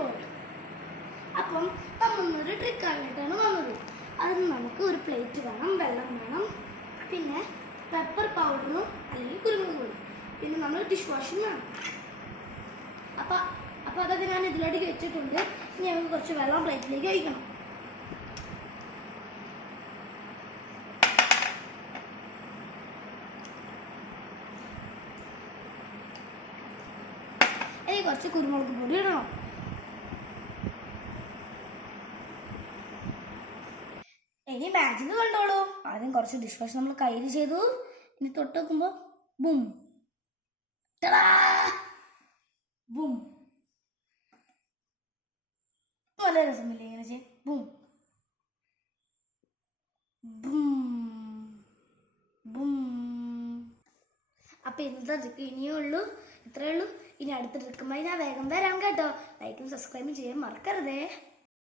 പോലെ. അപ്പം നമ്മളൊരു ട്രിക്കായിട്ടാണ് വന്നത്. അതിന് നമുക്ക് ഒരു പ്ലേറ്റ് വേണം, വെള്ളം വേണം, പിന്നെ പെപ്പർ പൗഡറും അല്ലെങ്കിൽ കുരുമുളക് പൊടി, പിന്നെ നമ്മൾ ഡിഷ് വാഷും വേണം. അപ്പോൾ അതൊക്കെ ഞാൻ ഇതിലോട്ട് വെച്ചിട്ടുണ്ട്. ഇനി നമുക്ക് കുറച്ച് വെള്ളം പ്ലേറ്റിലേക്ക് ഒഴിക്കണം. ഇനി കുറച്ച് കുരുമുളക് പൊടി ഇടണം. ഇനി മാജിക് കണ്ടോളൂ. ആദ്യം കുറച്ച് ഡിഷ് വാഷ് നമ്മൾ കയ്യിൽ ചെയ്തു. ഇനി തൊട്ട് വെക്കുമ്പോൾ ബും, ബും. നല്ല രസമില്ലേ ഇങ്ങനെ ചെയ്യും? Boom boom boom. അപ്പം ഇന്നത്തെ ട്രിക്ക് ഇനിയേ ഉള്ളൂ, ഇത്രയേ ഉള്ളൂ. ഇനി അടുത്ത ട്രിക്കുമായി ഞാൻ വേഗം വരാം കേട്ടോ. ലൈക്കും സബ്സ്ക്രൈബും ചെയ്യാൻ മറക്കരുതേ.